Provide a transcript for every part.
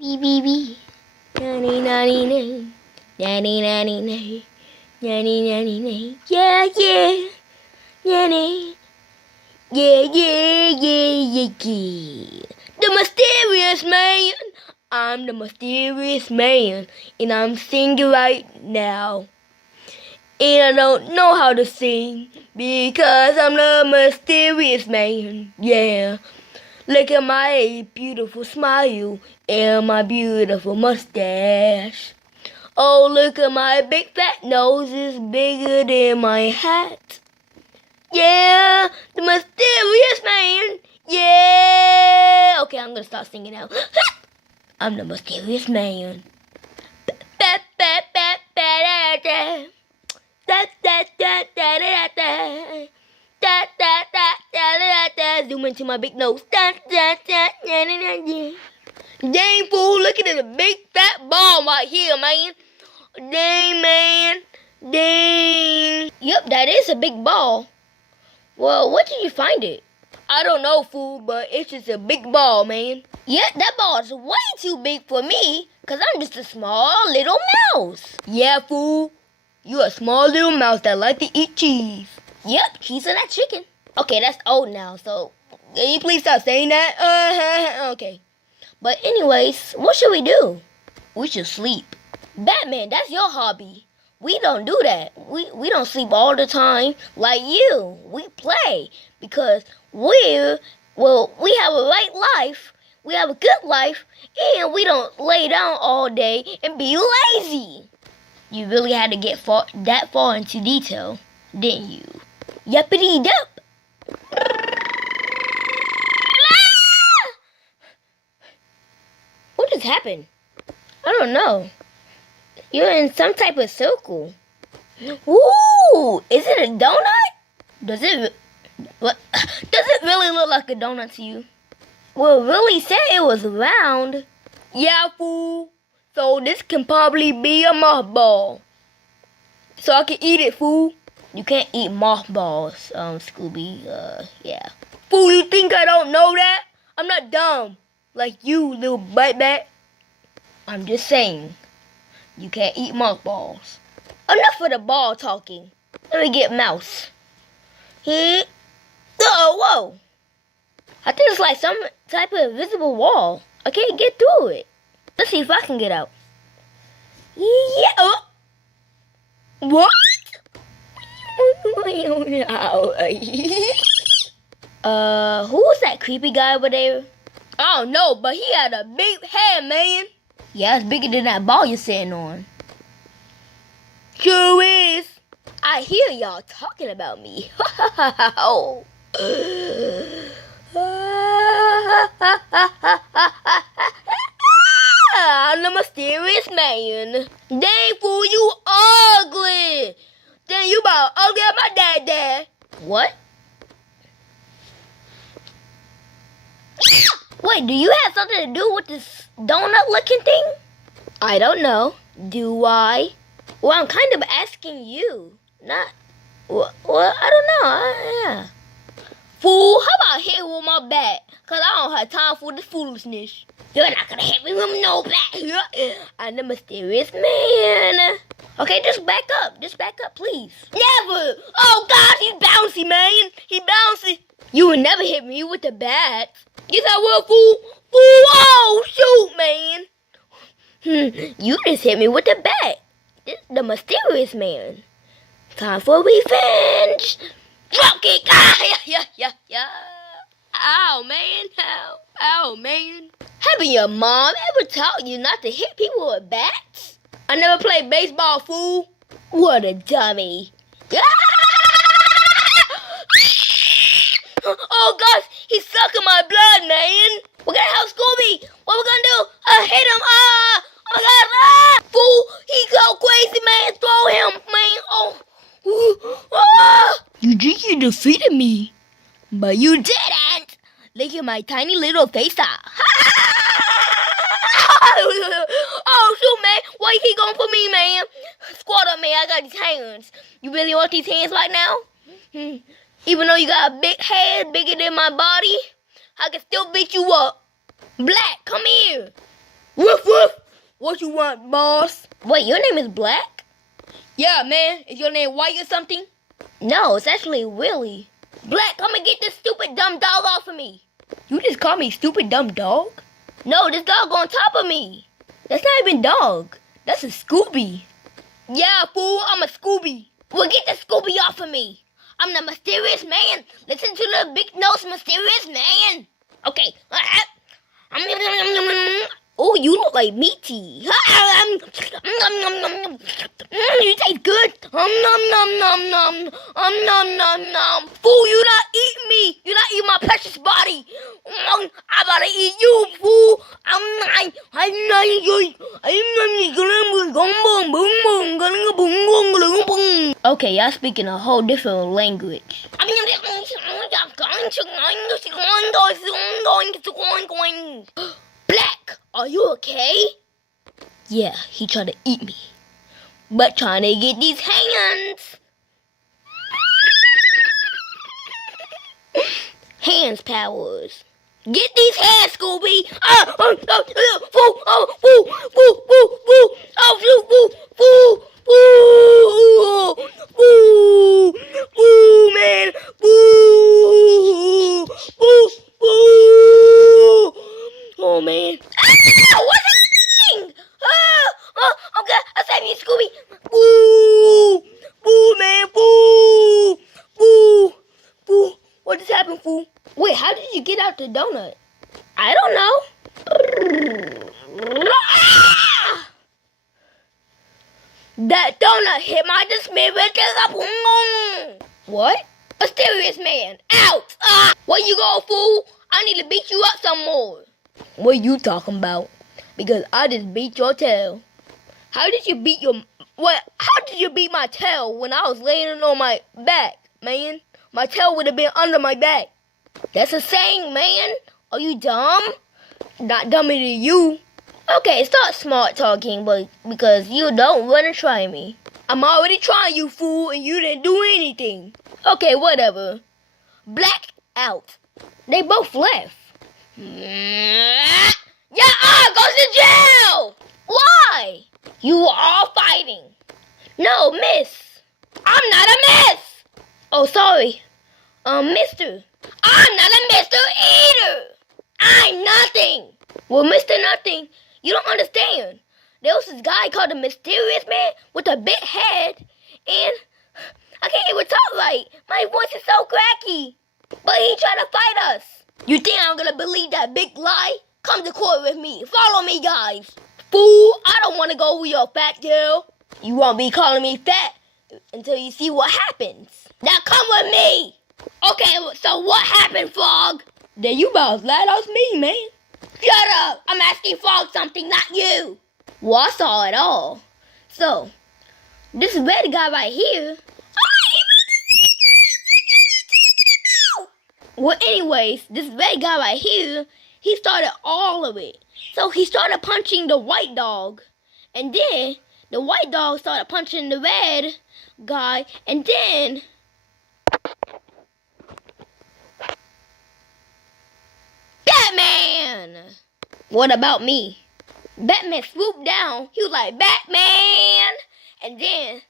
Bee bee bee. Nanny nanny nay. Nanny nanny nay. Nanny nanny nay. Yeah yeah. Nanny. Yeah yeah yeah yeah yeah. The mysterious man. I'm the mysterious man, and I'm singing right now. And I don't know how to sing because I'm the mysterious man. Yeah. Look at my beautiful smile and my beautiful mustache. Oh, look at my big fat nose is bigger than my hat. Yeah, the mysterious man. Yeah. Okay, I'm gonna start singing now. I'm the mysterious man. Zoom into my big nose. Dang, fool, look at the big fat ball right here, man. Dang, man. Dang. Yep, that is a big ball. Well, where did you find it? I don't know, fool, but it's just a big ball, man. Yeah, that ball is way too big for me, because I'm just a small little mouse. Yeah, fool. You're a small little mouse that like to eat cheese. Yep, cheese and that chicken. Okay, that's old now, so can you please stop saying that? Okay. But anyways, what should we do? We should sleep. Batman, that's your hobby. We don't do that. We don't sleep all the time like you. We play because we have a right life. We have a good life, and we don't lay down all day and be lazy. You really had to get that far into detail, didn't you? Yuppity dup. What just happened? I don't know. You're in some type of circle. Ooh, is it a donut? Does it really look like a donut to you? Well, really said it was round. Yeah, fool. So this can probably be a mothball. So I can eat it, fool. You can't eat mothballs, Scooby. Yeah. Fool, you think I don't know that? I'm not dumb. Like you, little butt bat. I'm just saying. You can't eat mothballs. Enough of the ball talking. Let me get mouse. Oh, whoa. I think it's like some type of invisible wall. I can't get through it. Let's see if I can get out. Yeah. What? Who's that creepy guy over there? I don't know, but he had a big head, man. Yeah, it's bigger than that ball you're sitting on. Sure is. I hear y'all talking about me. Oh. I'm the mysterious man. Dang, fool, you ugly. Dang, you about ugly at my dad. What? Wait, do you have something to do with this donut-looking thing? I don't know. Do I? Well, I'm kind of asking you. Not... Well, I don't know. Yeah. Fool, how about hit him with my bat? Because I don't have time for this foolishness. You're not going to hit me with no bat. I'm the mysterious man. Okay, just back up. Just back up, please. Never. Oh, God, he's bouncy, man. He's bouncy. You would never hit me with the bat. Yes, I will, fool. Fool, oh, shoot, man. You just hit me with the bat. This is the mysterious man. Time for revenge. Drop kick. Yeah. Ow, man. Ow, man. Haven't your mom ever taught you not to hit people with bats? I never played baseball, fool. What a dummy. Oh, gosh, he's sucking my blood, man. We gotta help Scooby. What we gonna do? Hit him. Oh my God. Fool, he's so crazy, man. Throw him, man. You think you defeated me, but you didn't. Look at my tiny little face. Oh, shoot, man. Why you keep going for me, man? Squat up, man. I got these hands. You really want these hands right now? Even though you got a big head, bigger than my body, I can still beat you up. Black, come here. Woof. What you want, boss? Wait, your name is Black? Yeah, man. Is your name White or something? No, it's actually Willie. Black, come and get this stupid dumb dog off of me. You just call me stupid dumb dog? No, this dog on top of me. That's not even dog. That's a Scooby. Yeah, fool, I'm a Scooby. Well, get the Scooby off of me. I'm the mysterious man. Listen to the big nose mysterious man. Okay. Oh, you look like meaty. You taste good. Fool, you not eating me. You not eating my precious body. I'm about to eat you, fool. Okay, y'all speaking a whole different language. Black, are you okay? Yeah, he tried to eat me, but trying to get these hands. Hands powers. Get these hands, Scooby. Man. Oh, man. What's happening? Okay, I'll save you, Scooby. Man. What just happened, fool? Wait, how did you get out the donut? I don't know. That donut hit my distributor. What? Mysterious man, out! Where you go, fool? I need to beat you up some more. What you talking about? Because I just beat your tail. How did you beat my tail when I was laying on my back, man? My tail would have been under my back. That's a saying, man. Are you dumb? Not dumber than you. Okay, stop smart talking, but because you don't want to try me. I'm already trying you, fool, and you didn't do anything. Okay, whatever. Black out. They both left. Yeah, go to jail! Why? You were all fighting. No, miss. I'm not a miss. Oh, sorry. Mister. I'm not a mister either. I'm nothing. Well, Mr. Nothing, you don't understand. There was this guy called the Mysterious Man with a big head, and I can't even talk right. My voice is so cracky. But he tried to fight us. You think I'm gonna believe that big lie? Come to court with me. Follow me, guys. Fool, I don't want to go with your fat tail. You won't be calling me fat until you see what happens. Now come with me. Okay, so what happened, Frog? Then you about lied off me, man. Shut up! I'm asking Frog something, not you. Well, I saw it all. So, this red guy right here. Well, anyways, this red guy right here, he started all of it. So he started punching the white dog. And then the white dog started punching the red guy. And then Batman! What about me? Batman swooped down. He was like, Batman! And then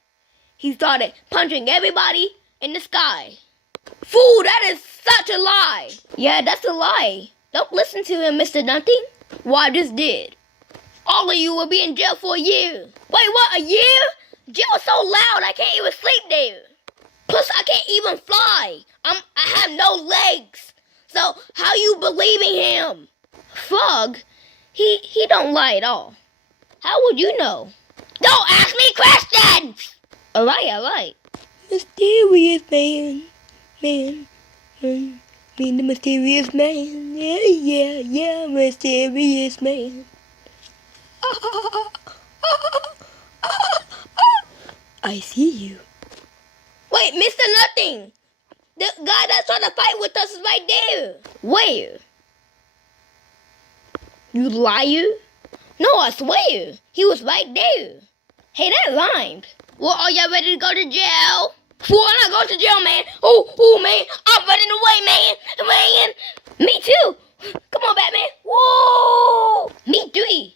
he started punching everybody in the sky. Fool, that is such a lie. Yeah, that's a lie. Don't listen to him, Mr. Nothing. Well, I just did. All of you will be in jail for a year. Wait, what, a year? Jail is so loud, I can't even sleep there. Plus, I can't even fly. I have no legs. So, how you believing him? Frog, he don't lie at all. How would you know? Don't ask me questions! Alright. Mysterious man. Me the mysterious man. Yeah, mysterious man. I see you. Wait, Mr. Nothing! The guy that's trying to fight with us is right there. Where? You liar? No, I swear. He was right there. Hey, that rhymed. Well, are y'all ready to go to jail? Fool, I'm not going to jail, man. Oh, man. I'm running away, man. Me too. Come on, Batman. Whoa. Me three.